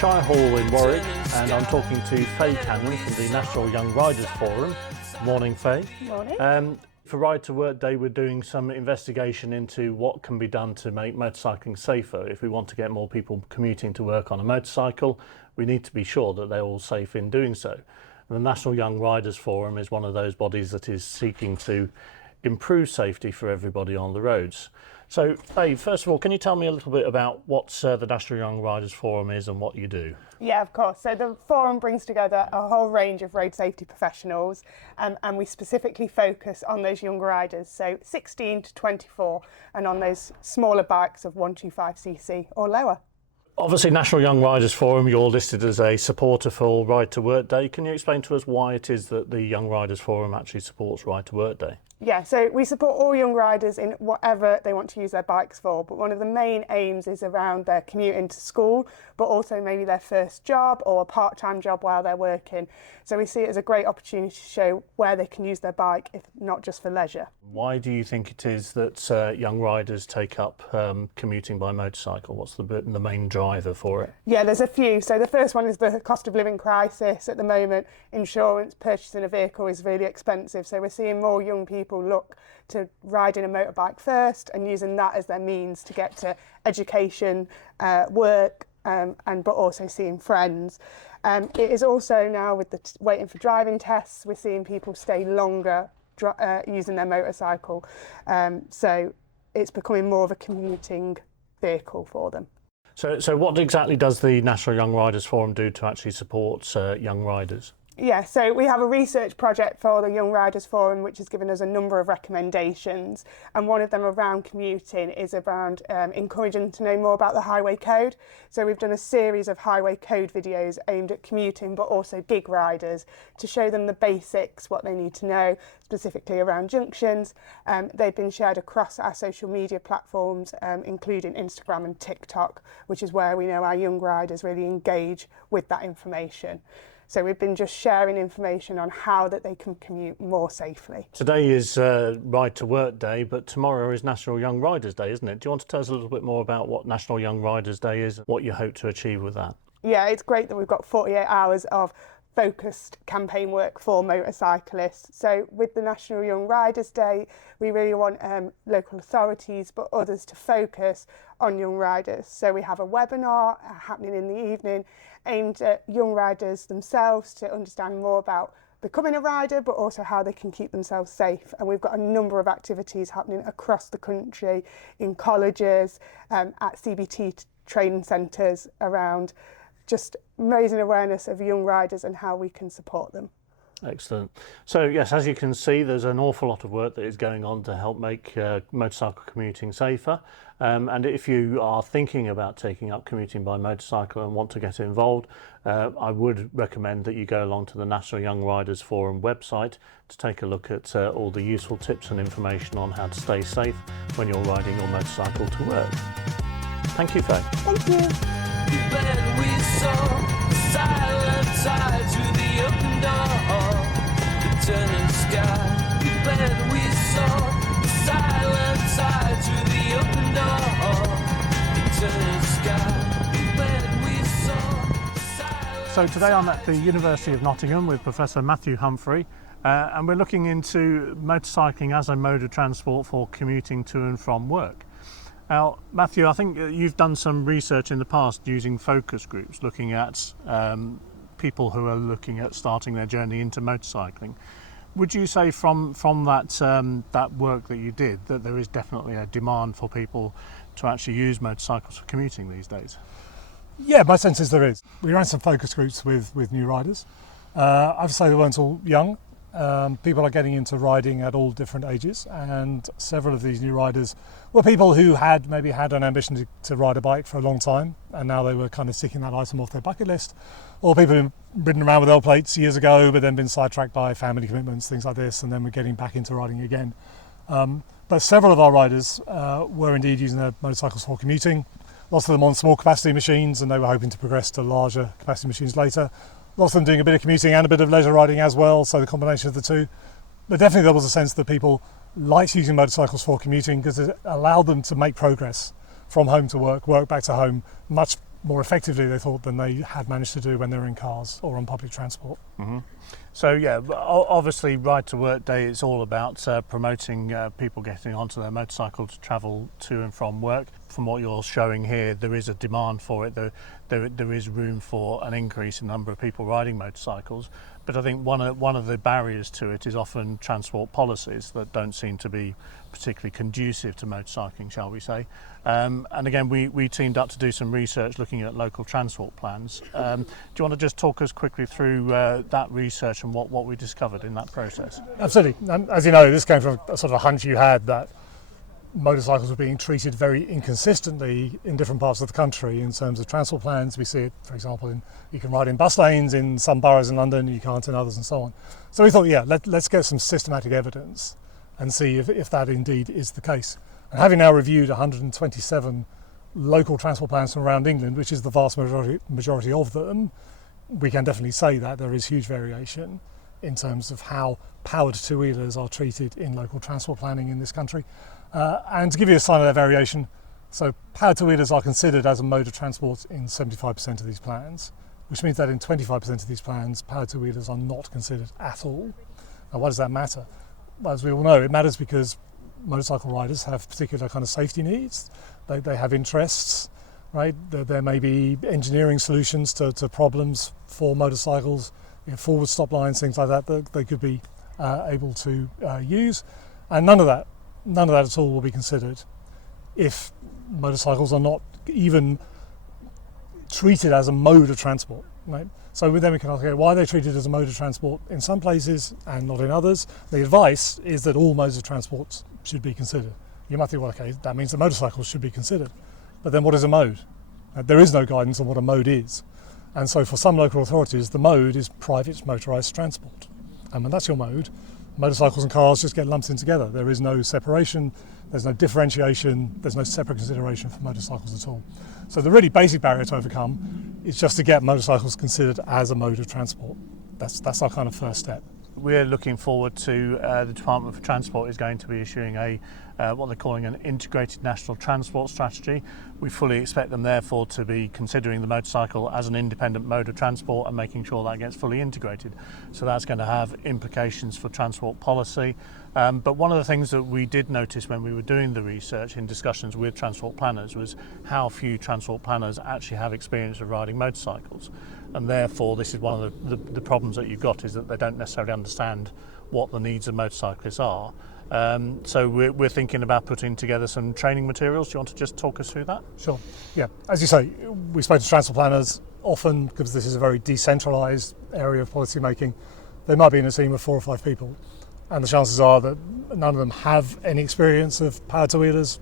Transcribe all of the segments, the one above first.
Shire Hall in Warwick, and I'm talking to Faye Cannon from the National Young Riders Forum. Morning, Faye. Morning. For Ride to Work Day, we're doing some investigation into what can be done to make motorcycling safer. If we want to get more people commuting to work on a motorcycle, we need to be sure that they're all safe in doing so. And the National Young Riders Forum is one of those bodies that is seeking to improve safety for everybody on the roads. So, Faye, first of all, can you tell me a little bit about what the National Young Riders Forum is and what you do? Yeah, of course. So the forum brings together a whole range of road safety professionals, and we specifically focus on those young riders, so 16 to 24, and on those smaller bikes of 125cc or lower. Obviously, National Young Riders Forum, you're listed as a supporter for Ride to Work Day. Can you explain to us why it is that the Young Riders Forum actually supports Ride to Work Day? Yeah, so we support all young riders in whatever they want to use their bikes for, but one of the main aims is around their commuting to school, but also maybe their first job or a part-time job while they're working. So we see it as a great opportunity to show where they can use their bike, if not just for leisure. Why do you think it is that young riders take up commuting by motorcycle? What's the main driver for it? Yeah, there's a few. So the first one is the cost of living crisis. At the moment, insurance, purchasing a vehicle is really expensive. So we're seeing more young people look to riding a motorbike first and using that as their means to get to education, work, but also seeing friends. It is also now with the waiting for driving tests, we're seeing people stay longer using their motorcycle. So it's becoming more of a commuting vehicle for them. So what exactly does the National Young Riders Forum do to actually support young riders? Yeah, so we have a research project for the Young Riders Forum which has given us a number of recommendations, and one of them around commuting is around encouraging them to know more about the highway code. So we've done a series of highway code videos aimed at commuting but also gig riders to show them the basics, what they need to know, specifically around junctions. They've been shared across our social media platforms, including Instagram and TikTok, which is where we know our young riders really engage with that information. So we've been just sharing information on how that they can commute more safely. Today is Ride to Work Day, but tomorrow is National Young Riders Day, isn't it? Do you want to tell us a little bit more about what National Young Riders Day is and what you hope to achieve with that? Yeah, it's great that we've got 48 hours of focused campaign work for motorcyclists. So with the National Young Riders Day, we really want local authorities but others to focus on young riders. So we have a webinar happening in the evening aimed at young riders themselves to understand more about becoming a rider but also how they can keep themselves safe. And we've got a number of activities happening across the country in colleges, at CBT training centres, around just raising awareness of young riders and how we can support them. Excellent. So yes, as you can see, there's an awful lot of work that is going on to help make motorcycle commuting safer. And if you are thinking about taking up commuting by motorcycle and want to get involved, I would recommend that you go along to the National Young Riders Forum website to take a look at all the useful tips and information on how to stay safe when you're riding your motorcycle to work. Thank you, Faye. Thank you. We saw the silent tide through the open door, the turning sky. We saw the silent tide through the open door, the turning sky. We saw the silent. So today I'm at the University of Nottingham with Professor Mathew Humphrey, and we're looking into motorcycling as a mode of transport for commuting to and from work. Now, Matthew, I think you've done some research in the past using focus groups, looking at people who are looking at starting their journey into motorcycling. Would you say from that work that you did that there is definitely a demand for people to actually use motorcycles for commuting these days? Yeah, my sense is there is. We ran some focus groups with new riders. I have to say they weren't all young. People are getting into riding at all different ages, and several of these new riders were people who had maybe had an ambition to ride a bike for a long time, and now they were kind of ticking that item off their bucket list, or people who've ridden around with L plates years ago but then been sidetracked by family commitments, things like this, and then we're getting back into riding again. But several of our riders were indeed using their motorcycles for commuting, lots of them on small capacity machines, and they were hoping to progress to larger capacity machines later. Lots of them doing a bit of commuting and a bit of leisure riding as well, so the combination of the two. But definitely there was a sense that people liked using motorcycles for commuting because it allowed them to make progress from home to work, work back to home, much more effectively, they thought, than they had managed to do when they were in cars or on public transport. So yeah, obviously Ride to Work Day is all about promoting people getting onto their motorcycle to travel to and from work. From what you're showing here, there is a demand for it. There is room for an increase in the number of people riding motorcycles. But I think one of the barriers to it is often transport policies that don't seem to be particularly conducive to motorcycling, shall we say. And again, we teamed up to do some research looking at local transport plans. Do you want to just talk us quickly through that research and what we discovered in that process? Absolutely. As you know, this came from a sort of a hunch you had that motorcycles were being treated very inconsistently in different parts of the country in terms of transport plans. We see it, for example, you can ride in bus lanes in some boroughs in London, you can't in others, and so on. So we thought, yeah, let's get some systematic evidence and see if that indeed is the case. And having now reviewed 127 local transport plans from around England, which is the vast majority of them, we can definitely say that there is huge variation in terms of how powered two-wheelers are treated in local transport planning in this country. And to give you a sign of that variation, so powered two-wheelers are considered as a mode of transport in 75% of these plans, which means that in 25% of these plans, powered two-wheelers are not considered at all. Now, why does that matter? Well, as we all know, it matters because motorcycle riders have particular kind of safety needs. They have interests, right? There may be engineering solutions to problems for motorcycles, forward stop lines, things like that they could be able to use. And none of that at all will be considered if motorcycles are not even treated as a mode of transport, right? So then we can ask, okay, why are they treated as a mode of transport in some places and not in others? The advice is that all modes of transport should be considered. You might think, well, okay, that means that motorcycles should be considered. But then what is a mode? There is no guidance on what a mode is. And so for some local authorities, the mode is private motorised transport. And when that's your mode, motorcycles and cars just get lumped in together. There is no separation, there's no differentiation, there's no separate consideration for motorcycles at all. So the really basic barrier to overcome is just to get motorcycles considered as a mode of transport. That's our kind of first step. We're looking forward to the Department for Transport is going to be issuing what they're calling an integrated national transport strategy. We fully expect them therefore to be considering the motorcycle as an independent mode of transport and making sure that gets fully integrated. So that's going to have implications for transport policy. But one of the things that we did notice when we were doing the research in discussions with transport planners was how few transport planners actually have experience of riding motorcycles. And therefore this is one of the problems that you've got, is that they don't necessarily understand what the needs of motorcyclists are. So we're thinking about putting together some training materials. Do you want to just talk us through that? Sure. Yeah. As you say, we spoke to transport planners often because this is a very decentralised area of policy making. They might be in a team of 4 or 5 people, and the chances are that none of them have any experience of powered two-wheelers.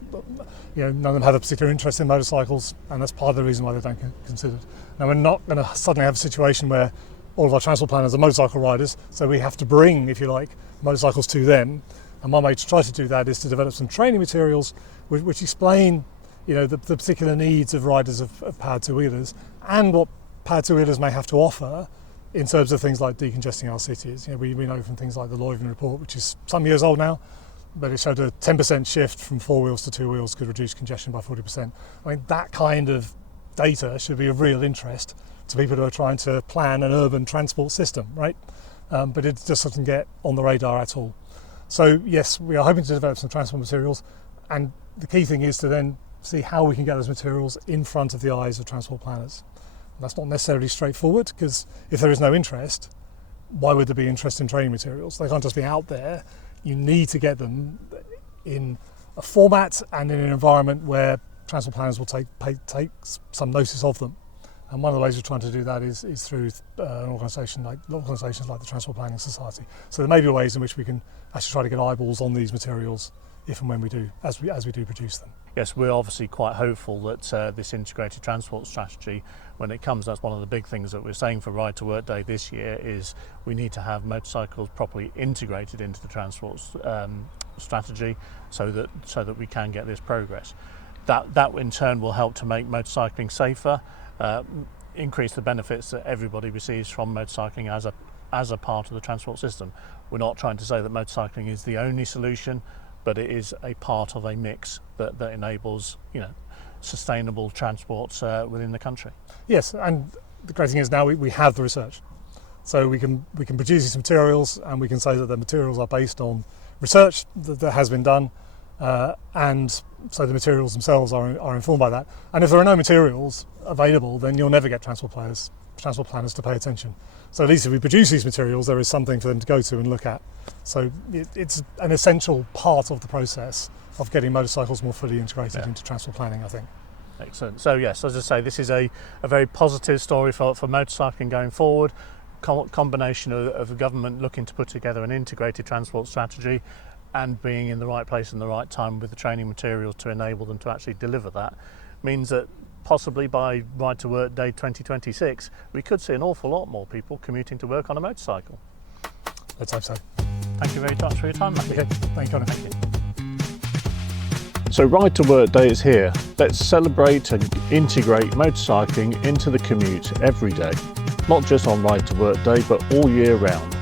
None of them have a particular interest in motorcycles, and that's part of the reason why they don't get considered. Now, we're not going to suddenly have a situation where all of our transport planners are motorcycle riders, so we have to bring, if you like, motorcycles to them. And one way to try to do that is to develop some training materials which explain, the particular needs of riders of powered two-wheelers and what powered two-wheelers may have to offer in terms of things like decongesting our cities. We know from things like the Loyvin report, which is some years old now, but it showed a 10% shift from 4 wheels to 2 wheels could reduce congestion by 40%. I mean, that kind of data should be of real interest to people who are trying to plan an urban transport system, right? But it just doesn't get on the radar at all. So yes, we are hoping to develop some transport materials, and the key thing is to then see how we can get those materials in front of the eyes of transport planners. And that's not necessarily straightforward, because if there is no interest, why would there be interest in training materials? They can't just be out there. You need to get them in a format and in an environment where transport planners will take some notice of them. And one of the ways we're trying to do that is through organisations like the Transport Planning Society. So there may be ways in which we can actually try to get eyeballs on these materials if and when we do, as we do produce them. Yes, we're obviously quite hopeful that this integrated transport strategy, when it comes, that's one of the big things that we're saying for Ride to Work Day this year, is we need to have motorcycles properly integrated into the transport strategy so that we can get this progress. That in turn will help to make motorcycling safer, increase the benefits that everybody receives from motorcycling as a part of the transport system. We're not trying to say that motorcycling is the only solution, but it is a part of a mix that enables sustainable transports within the country. Yes, and the great thing is now we have the research. So we can produce these materials, and we can say that the materials are based on research that has been done, and so the materials themselves are informed by that. And if there are no materials available, then you'll never get transport planners to pay attention. So at least if we produce these materials, there is something for them to go to and look at. So it's an essential part of the process of getting motorcycles more fully integrated into transport planning, I think. Excellent. So yes, as I say, this is a very positive story for motorcycling going forward. Combination of the government looking to put together an integrated transport strategy and being in the right place and the right time with the training materials to enable them to actually deliver that means that possibly by Ride to Work Day 2026 we could see an awful lot more people commuting to work on a motorcycle. Let's hope so. Thank you very much for your time, Matthew. Okay, thank you, Colin. Thank you. So Ride to Work Day is here. Let's celebrate and integrate motorcycling into the commute every day. Not just on Ride to Work Day, but all year round.